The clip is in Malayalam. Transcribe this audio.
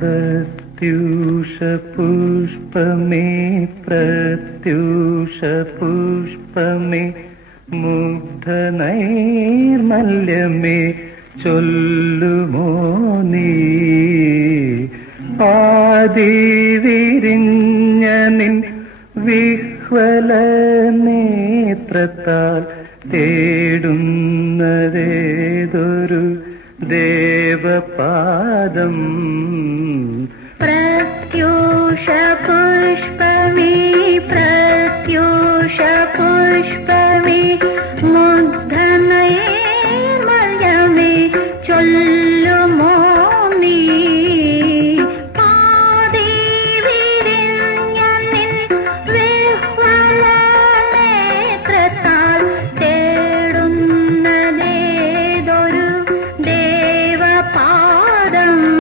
പ്രത്യൂഷ പുഷ്പമേ പ്രത്യൂഷ പുഷ്പമേ മുഗ്ധനൈർമല്യമേ ചൊല്ലുമോ നീ ആദി വിരിഞ്ഞ നിൻ വിഹ്വല നേത്രത്താൽ തേടുന്നതേതൊരു ദേവപാദം പ്രത്യൂഷ പുഷ്പ